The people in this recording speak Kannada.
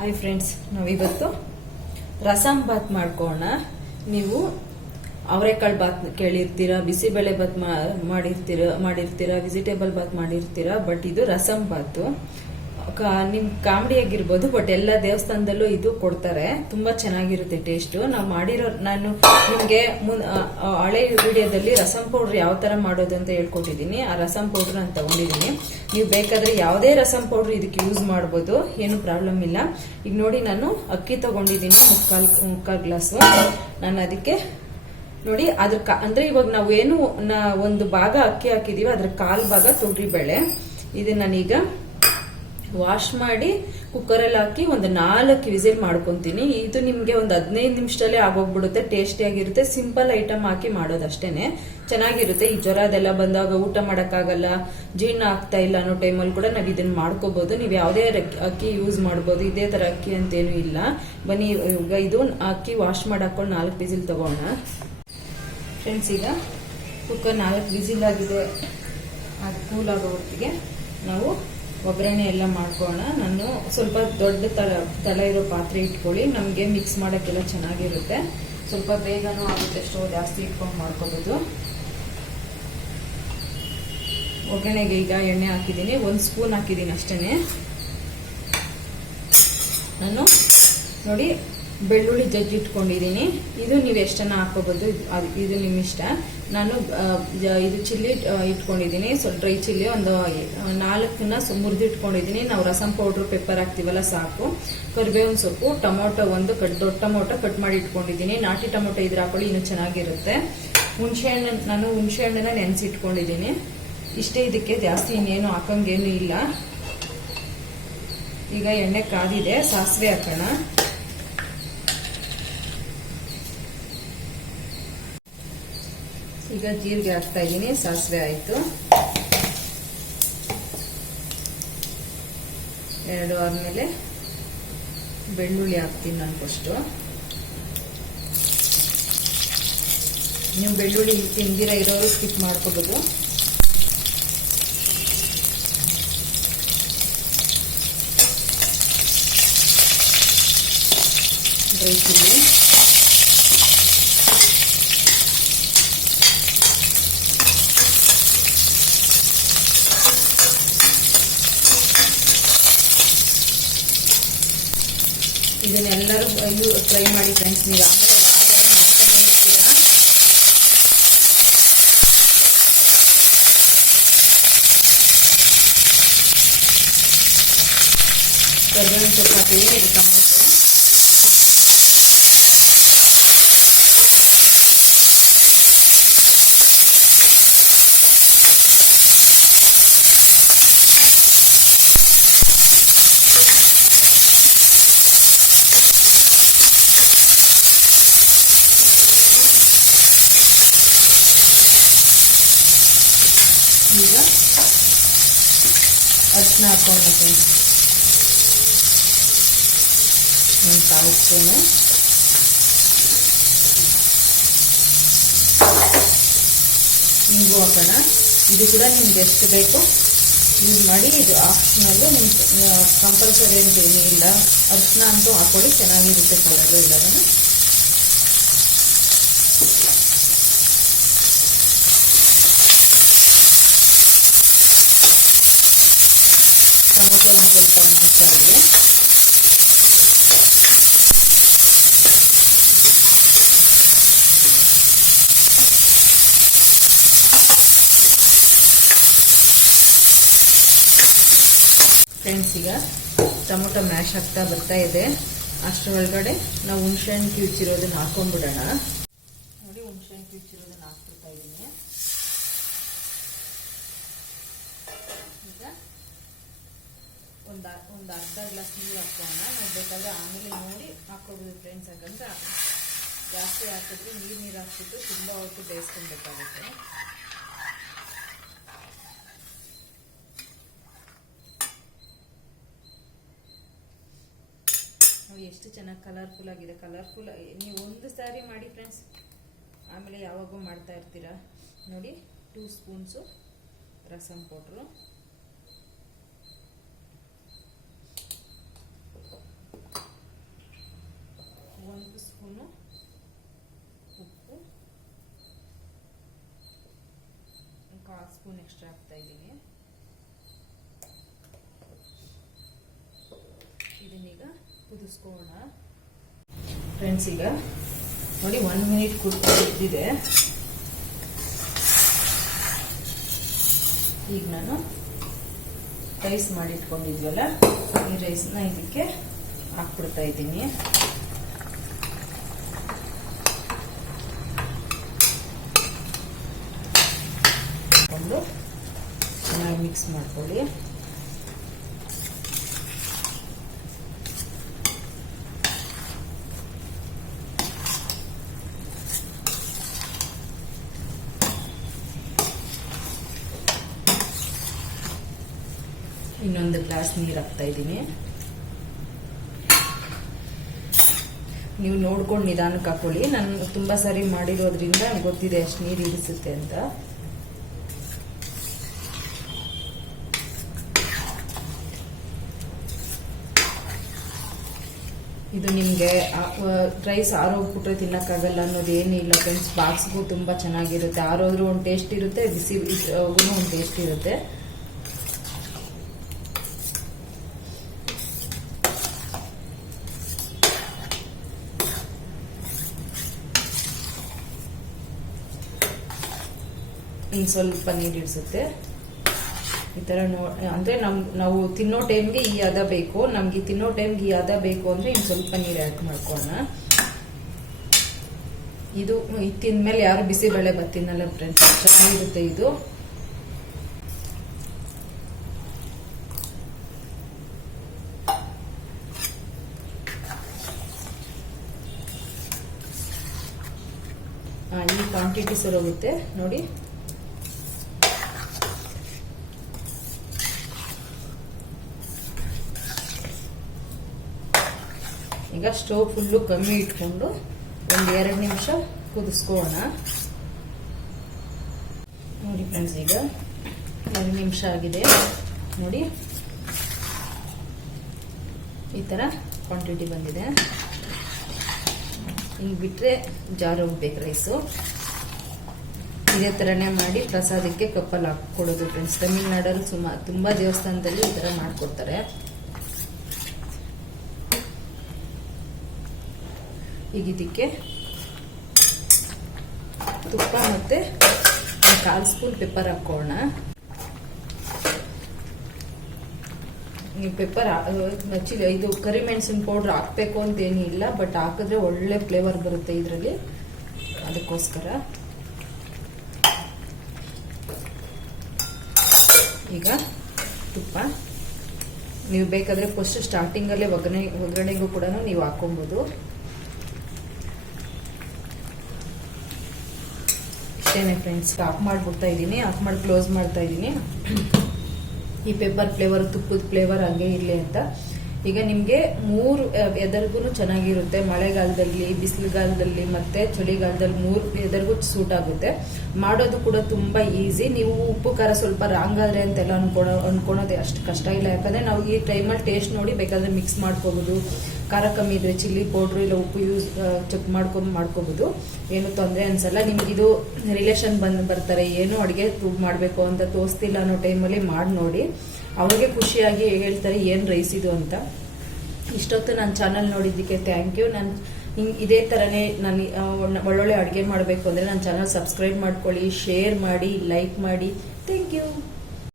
ಹಾಯ್ ಫ್ರೆಂಡ್ಸ್, ನಾವಿವತ್ತು ರಸಂ ಬಾತ್ ಮಾಡ್ಕೋಣ. ನೀವು ಅವರೆಕಾಳು ಬಾತ್ ಕೇಳಿರ್ತೀರಾ, ಬಿಸಿಬೇಳೆ ಬಾತ್ ಮಾಡಿರ್ತೀರಾ, ವೆಜಿಟೇಬಲ್ ಬಾತ್ ಮಾಡಿರ್ತೀರಾ. ಬಟ್ ಇದು ರಸಂ ಬಾತು. ನಿಮ್ ಕಾಮಿಡಿ ಆಗಿರ್ಬೋದು, ಬಟ್ ಎಲ್ಲ ದೇವಸ್ಥಾನದಲ್ಲೂ ಇದು ಕೊಡ್ತಾರೆ. ತುಂಬಾ ಚೆನ್ನಾಗಿರುತ್ತೆ ಟೇಸ್ಟ್. ನಾನು ನಿಮ್ಗೆ ಹಳೆ ವಿಡಿಯೋದಲ್ಲಿ ರಸಂ ಪೌಡರ್ ಯಾವ ತರ ಮಾಡೋದು ಅಂತ ಹೇಳ್ಕೊಟ್ಟಿದ್ದೀನಿ. ಆ ರಸಂ ಪೌಡರ್ ನಾನು ತಗೊಂಡಿದ್ದೀನಿ. ನೀವು ಬೇಕಾದ್ರೆ ಯಾವುದೇ ರಸಂ ಪೌಡರ್ ಇದಕ್ಕೆ ಯೂಸ್ ಮಾಡ್ಬೋದು, ಏನು ಪ್ರಾಬ್ಲಮ್ ಇಲ್ಲ. ಈಗ ನೋಡಿ, ನಾನು ಅಕ್ಕಿ ತಗೊಂಡಿದ್ದೀನಿ ಮುಕ್ಕಾಲ್ ಗ್ಲಾಸ್. ನಾನು ಅದಕ್ಕೆ ನೋಡಿ ಅಂದ್ರೆ ಇವಾಗ ನಾವೇನು ಒಂದು ಭಾಗ ಅಕ್ಕಿ ಹಾಕಿದೀವಿ, ಅದ್ರ ಕಾಲ್ ಭಾಗ ತೊಗರಿಬೇಳೆ. ಇದನ್ನ ನಾನೀಗ ವಾಶ್ ಮಾಡಿ ಕುಕ್ಕರಲ್ಲಿ ಹಾಕಿ ಒಂದು 4 ವಿಸಿಲ್ ಮಾಡ್ಕೊಂತೀನಿ. ಇದು ನಿಮ್ಗೆ ಒಂದು 15 ನಿಮಿಷದಲ್ಲೇ ಆಗೋಗ್ಬಿಡುತ್ತೆ. ಟೇಸ್ಟಿ ಆಗಿರುತ್ತೆ. ಸಿಂಪಲ್ ಐಟಮ್ ಹಾಕಿ ಮಾಡೋದಷ್ಟೇನೆ, ಚೆನ್ನಾಗಿರುತ್ತೆ. ಈ ಜ್ವರ ಅದೆಲ್ಲ ಬಂದಾಗ ಊಟ ಮಾಡಕ್ಕಾಗಲ್ಲ, ಜೀರ್ಣ ಆಗ್ತಾ ಇಲ್ಲ ಅನ್ನೋ ಟೈಮಲ್ಲಿ ಕೂಡ ನಾವ್ ಇದನ್ನ ಮಾಡ್ಕೋಬಹುದು. ನೀವು ಯಾವುದೇ ಅಕ್ಕಿ ಯೂಸ್ ಮಾಡ್ಬೋದು, ಇದೇ ತರ ಅಕ್ಕಿ ಅಂತೇನು ಇಲ್ಲ. ಬನ್ನಿ ಈಗ ಇದು ಅಕ್ಕಿ ವಾಶ್ ಮಾಡಾಕೊಂಡು 4 ವಿಸಿಲ್ ತಗೋಣ ಫ್ರೆಂಡ್ಸ್. ಈಗ ಕುಕ್ಕರ್ 4 ವಿಸಿಲ್ ಆಗಿದೆ. ಅದು ಕೂಲ್ ಆಗೋ ಹೊತ್ತಿಗೆ ನಾವು ಒಗ್ಗರಣೆ ಎಲ್ಲ ಮಾಡ್ಕೋಣ. ನಾನು ಸ್ವಲ್ಪ ದೊಡ್ಡ ತಳ ಇರೋ ಪಾತ್ರೆ ಇಟ್ಕೊಳ್ಳಿ, ನಮಗೆ ಮಿಕ್ಸ್ ಮಾಡೋಕ್ಕೆಲ್ಲ ಚೆನ್ನಾಗಿರುತ್ತೆ. ಸ್ವಲ್ಪ ಬೇಗನೂ ಆಗುತ್ತೆ, ಸ್ಟವ್ ಜಾಸ್ತಿ ಇಟ್ಕೊಂಡು ಮಾಡ್ಕೋಬಹುದು. ಒಗ್ಗರಣೆಗೆ ಈಗ ಎಣ್ಣೆ ಹಾಕಿದ್ದೀನಿ, 1 ಸ್ಪೂನ್ ಹಾಕಿದ್ದೀನಿ ಅಷ್ಟೇನೆ. ನಾನು ನೋಡಿ ಬೆಳ್ಳುಳ್ಳಿ ಜಜ್ಜಿ ಇಟ್ಕೊಂಡಿದ್ದೀನಿ. ಇದು ನೀವು ಎಷ್ಟನ್ನ ಹಾಕೋಬಹುದು, ಇದು ನಿಮ್ಮ ಇಷ್ಟ. ನಾನು ಇದು ಚಿಲ್ಲಿ ಇಟ್ಕೊಂಡಿದ್ದೀನಿ, ಸ್ವಲ್ಪ ಡ್ರೈ ಚಿಲ್ಲಿ ಒಂದು 4 ಮುರಿದು ಇಟ್ಕೊಂಡಿದ್ದೀನಿ. ನಾವು ರಸಂ ಪೌಡ್ರು ಪೆಪ್ಪರ್ ಹಾಕ್ತಿವಲ್ಲ ಸಾಕು. ಕರಿಬೇವಿನ ಸೊಪ್ಪು, ಟೊಮೊಟೊ ದೊಡ್ಡ ಟೊಮೊಟೊ ಕಟ್ ಮಾಡಿ ಇಟ್ಕೊಂಡಿದ್ದೀನಿ. ನಾಟಿ ಟೊಮೊಟೊ ಇದ್ರೆ ಹಾಕೊಳ್ಳಿ, ಇನ್ನೂ ಚೆನ್ನಾಗಿರುತ್ತೆ. ನಾನು ಹುಣಸೆ ಹಣ್ಣನ್ನ ನೆನೆಸಿಟ್ಕೊಂಡಿದ್ದೀನಿ. ಇಷ್ಟೇ, ಇದಕ್ಕೆ ಜಾಸ್ತಿ ಇನ್ನೇನು ಹಾಕಂಗೇನು ಇಲ್ಲ. ಈಗ ಎಣ್ಣೆ ಕಾದಿದೆ, ಸಾಸಿವೆ ಹಾಕೋಣ. ಈಗ ಜೀರಿಗೆ ಹಾಕ್ತಾ ಇದ್ದೀನಿ, ಸಾಸಿವೆ ಆಯ್ತು. 2 ಆದ್ಮೇಲೆ ಬೆಳ್ಳುಳ್ಳಿ ಹಾಕ್ತೀನಿ ನಾನು ಫಸ್ಟು. ನೀವು ಬೆಳ್ಳುಳ್ಳಿ ತಿಂದಿರ ಇರೋರು ಸ್ಕಿಪ್ ಮಾಡ್ಕೋಬಹುದು. ಡ್ರೈ ಚಿಲ್ಲಿ, ಇದನ್ನೆಲ್ಲರೂ ಟ್ರೈ ಮಾಡಿ ಫ್ರೆಂಡ್ಸ್. ನೀವು ಆಮೇಲೆ ಮಾಡ್ತೀರಾ. ಕರಿಬೇವಿನ ಸೊಪ್ಪು ಹಾಕಿದ್ರೆ ಇದು ಟೊಮೊಟೊ. ಈಗ ಅರಿಶಿನ ಹಾಕೋಣ ಫ್ರೆಂಡ್ಸ್, 1 ಕಾಲು ಸ್ಪೂನು. ಇಂಗು ಹಾಕೋಣ. ಇದು ಕೂಡ ನಿಮ್ಗೆ ಎಷ್ಟು ಬೇಕು ಯೂಸ್ ಮಾಡಿ. ಇದು ಆಪ್ಷನಲ್ಲು, ನಿಮ್ಗೆ ಕಂಪಲ್ಸರಿ ಅಂತ ಏನೂ ಇಲ್ಲ. ಅರಿಶಿನ ಅಂತೂ ಹಾಕೊಳ್ಳಿ, ಚೆನ್ನಾಗಿರುತ್ತೆ ಕಲರ್ ಇಲ್ಲದನ್ನು. ಟೊಮೊಟೊ ಒಂದು ಸ್ವಲ್ಪ ಮ್ಯಾಶ್ ಆಗಿದೆ. ಫ್ರೆಂಡ್ಸ್, ಈಗ ಟೊಮೊಟೊ ಮ್ಯಾಶ್ ಆಗ್ತಾ ಬರ್ತಾ ಇದೆ. ಅಷ್ಟರೊಳಗಡೆ ನಾವು ಹುಣಸೆಹಣ್ಣು ಕಿವುಚಿರೋದನ್ನ ಹಾಕೊಂಡ್ಬಿಡೋಣ. ನೋಡಿ, ಹುಣಸೆಹಣ್ಣು ಕಿವುಚಿರೋದನ್ನ ಹಾಕ್ಬಿಡ್ತಾ ಇದ್ದೀನಿ. ಈಗ ಒಂದು ಅರ್ಧ ಗ್ಲಾಸ್ ನೀರು ಹಾಕೋಣ. ನಾವು ಬೇಕಾದ್ರೆ ಆಮೇಲೆ ನೋಡಿ ಹಾಕೋಬಹುದು ಫ್ರೆಂಡ್ಸ್. ಯಾಕಂದ್ರೆ ಜಾಸ್ತಿ ಹಾಕಿದ್ರೆ ನೀರು ಹಾಕ್ಬಿಟ್ಟು ತುಂಬಾ ಹೊತ್ತು ಬೇಯಿಸ್ಕೊಬೇಕಾಗುತ್ತೆ. ಎಷ್ಟು ಚೆನ್ನಾಗಿ ಕಲರ್ಫುಲ್ ಆಗಿದೆ. ನೀವು ಒಂದು ಸಾರಿ ಮಾಡಿ ಫ್ರೆಂಡ್ಸ್, ಆಮೇಲೆ ಯಾವಾಗೂ ಮಾಡ್ತಾ ಇರ್ತೀರಾ. ನೋಡಿ, 2 spoons rasam powder, spoon extra ಹಾಕ್ತಾ ಇದ್ದೀನಿ. ಇದನ್ನೀಗ ಕುದಿಸ್ಕೋಣ ಫ್ರೆಂಡ್ಸ್. ಈಗ ನೋಡಿ 1 ಮಿನಿಟ್ ಕುದಿದೆ. ಈಗ ನಾನು ರೈಸ್ ಮಾಡಿಟ್ಕೊಂಡಿದ್ವಲ್ಲ, ಈ ರೈಸ್ನ ಇದಕ್ಕೆ ಹಾಕ್ಬಿಡ್ತಾ ಇದ್ದೀನಿ. ಚೆನ್ನಾಗಿ ಮಿಕ್ಸ್ ಮಾಡ್ಕೊಳ್ಳಿ. ಇನ್ನೊಂದು ಗ್ಲಾಸ್ ನೀರು ಹಾಕ್ತಾ ಇದ್ದೀನಿ. ನೀವು ನೋಡ್ಕೊಂಡು ನಿಧಾನಕ್ಕೆ ಹಾಕೊಳ್ಳಿ. ನಾನು ತುಂಬಾ ಸಾರಿ ಮಾಡಿರೋದ್ರಿಂದ ಗೊತ್ತಿದೆ ಎಷ್ಟು ನೀರು ಇಳಿಸುತ್ತೆ ಅಂತ. ಇದು ನಿಮಗೆ ರೈಸ್ ಆರೋಗ್ಬಿಟ್ರೆ ತಿನ್ನಕ್ಕಾಗಲ್ಲ ಅನ್ನೋದು ಏನಿಲ್ಲ ಫ್ರೆಂಡ್ಸ್. ಬಾಕ್ಸ್ಗೂ ತುಂಬಾ ಚೆನ್ನಾಗಿರುತ್ತೆ. ಆರೋದ್ರೂ ಒಂದು ಟೇಸ್ಟ್ ಇರುತ್ತೆ, ಬಿಸಿ ಒಂದು ಟೇಸ್ಟ್ ಇರುತ್ತೆ. ಇನ್ನು ಸ್ವಲ್ಪ ನೀರು ಇಡಿಸುತ್ತೆ. ಈ ತರ ಅಂದ್ರೆ ನಾವು ತಿನ್ನೋ ಟೈಮ್ಗೆ ಈ ಹದ ಬೇಕು. ನಮ್ಗೆ ತಿನ್ನೋ ಟೈಮ್ಗೆ ಈ ಹದ ಬೇಕು ಅಂದ್ರೆ ಇನ್ನು ಸ್ವಲ್ಪ ನೀರು ಆಡ್ ಮಾಡ್ಕೊಳ್ಳೋಣ. ಇದು ತಿಂದ್ಮೇಲೆ ಯಾರು ಬಿಸಿಬೇಳೆ ಬಾತ್ ತಿನ್ನಲ್ಲ ಫ್ರೆಂಡ್ಸ್, ಚೆನ್ನಾಗಿರುತ್ತೆ ಇದು. ಈ ಕ್ವಾಂಟಿಟಿ ಸರೋಗುತ್ತೆ ನೋಡಿ. ಈಗ ಸ್ಟವ್ ಫುಲ್ಲು ಕಮ್ಮಿ ಇಟ್ಕೊಂಡು 1-2 ನಿಮಿಷ ಕುದಿಸ್ಕೋಣ ನೋಡಿ ಫ್ರೆಂಡ್ಸ್. ಈಗ 2 ನಿಮಿಷ ಆಗಿದೆ ನೋಡಿ. ಈ ತರ ಕ್ವಾಂಟಿಟಿ ಬಂದಿದೆ. ಹಿಂಗ್ ಬಿಟ್ರೆ ಜಾರ್ ಹೋಗ್ಬೇಕು ರೈಸು. ಇದೇ ತರನೇ ಮಾಡಿ ಪ್ರಸಾದಕ್ಕೆ ಕಪ್ಪಲ್ಲಿ ಹಾಕೊಡೋದು ಫ್ರೆಂಡ್ಸ್. ತಮಿಳ್ನಾಡಲ್ಲಿ ತುಂಬಾ ದೇವಸ್ಥಾನದಲ್ಲಿ ಈ ತರ ಮಾಡ್ಕೊಡ್ತಾರೆ. ಈಗ ಇದಕ್ಕೆ ತುಪ್ಪ ಮತ್ತೆ 1/4 ಸ್ಪೂನ್ ಪೆಪ್ಪರ್ ಹಾಕೋಣ. ಈ ಪೆಪ್ಪರ್ ಇದು ಕರಿಮೆಣಸಿನ ಪೌಡರ್ ಹಾಕ್ಬೇಕು ಅಂತ ಏನಿಲ್ಲ, ಬಟ್ ಹಾಕಿದ್ರೆ ಒಳ್ಳೆ ಫ್ಲೇವರ್ ಬರುತ್ತೆ ಇದರಲ್ಲಿ, ಅದಕ್ಕೋಸ್ಕರ. ಈಗ ತುಪ್ಪ ನೀವು ಬೇಕಾದ್ರೆ ಫಸ್ಟ್ ಸ್ಟಾರ್ಟಿಂಗ್ ಅಲ್ಲೇ ಒಗ್ಗರಣೆಗೂ ಕೂಡ ನೀವು ಹಾಕೊಬಹುದು. ಇಷ್ಟೇನೆ ಫ್ರೆಂಡ್ಸ್. ಆಫ್ ಮಾಡ್ಬಿಡ್ತಾ ಇದ್ದೀನಿ. ಆಫ್ ಮಾಡಿ ಕ್ಲೋಸ್ ಮಾಡ್ತಾ ಇದ್ದೀನಿ. ಈ ಪೆಪ್ಪರ್ ಫ್ಲೇವರ್, ತುಪ್ಪದ ಫ್ಲೇವರ್ ಹಂಗೆ ಇರ್ಲಿ ಅಂತ. ಈಗ ನಿಮ್ಗೆ 3 ವೆದರ್ಗೂ ಚೆನ್ನಾಗಿರುತ್ತೆ. ಮಳೆಗಾಲದಲ್ಲಿ, ಬಿಸಿಲುಗಾಲದಲ್ಲಿ ಮತ್ತೆ ಚಳಿಗಾಲದಲ್ಲಿ 3 ವೆದರ್ಗೂ ಸೂಟ್ ಆಗುತ್ತೆ. ಮಾಡೋದು ಕೂಡ ತುಂಬಾ ಈಸಿ. ನೀವು ಉಪ್ಪು ಖಾರ ಸ್ವಲ್ಪ ರಾಂಗ್ ಆದ್ರೆ ಅಂತೆಲ್ಲ ಅನ್ಕೊಳೋದೇ ಅಷ್ಟು ಕಷ್ಟ ಇಲ್ಲ. ಯಾಕಂದ್ರೆ ನಾವು ಈ ಟೈಮಲ್ಲಿ ಟೇಸ್ಟ್ ನೋಡಿ ಬೇಕಾದ್ರೆ ಮಿಕ್ಸ್ ಮಾಡ್ಕೋಬಹುದು. ಖಾರ ಕಮ್ಮಿ ಇದ್ರೆ ಚಿಲ್ಲಿ ಪೌಡ್ರು ಇಲ್ಲ ಉಪ್ಪು ಚೆಕ್ ಮಾಡ್ಕೋಬಹುದು. ಏನು ತೊಂದರೆ ಅನ್ಸಲ್ಲ. ನಿಮ್ಗಿದು ರಿಲೇಷನ್ ಬರ್ತಾರೆ, ಏನು ಅಡುಗೆ ಮಾಡಬೇಕು ಅಂತ ತೋರಿಸ್ತಿಲ್ಲ ಅನ್ನೋ ಟೈಮಲ್ಲಿ ಮಾಡಿ ನೋಡಿ. ಅವ್ರಿಗೆ ಖುಷಿಯಾಗಿ ಹೇಳ್ತಾರೆ ಏನ್ ರೈಸ್ ಇದು ಅಂತ. ಇಷ್ಟೊತ್ತು ನನ್ನ ಚಾನಲ್ ನೋಡಿದ್ದಕ್ಕೆ ಥ್ಯಾಂಕ್ ಯು. ಇದೇ ತರನೇ ನಾನು ಒಳ್ಳೊಳ್ಳೆ ಅಡುಗೆ ಮಾಡಬೇಕು ಅಂದ್ರೆ ನನ್ನ ಚಾನಲ್ ಸಬ್ಸ್ಕ್ರೈಬ್ ಮಾಡ್ಕೊಳ್ಳಿ, ಶೇರ್ ಮಾಡಿ, ಲೈಕ್ ಮಾಡಿ. Thank you.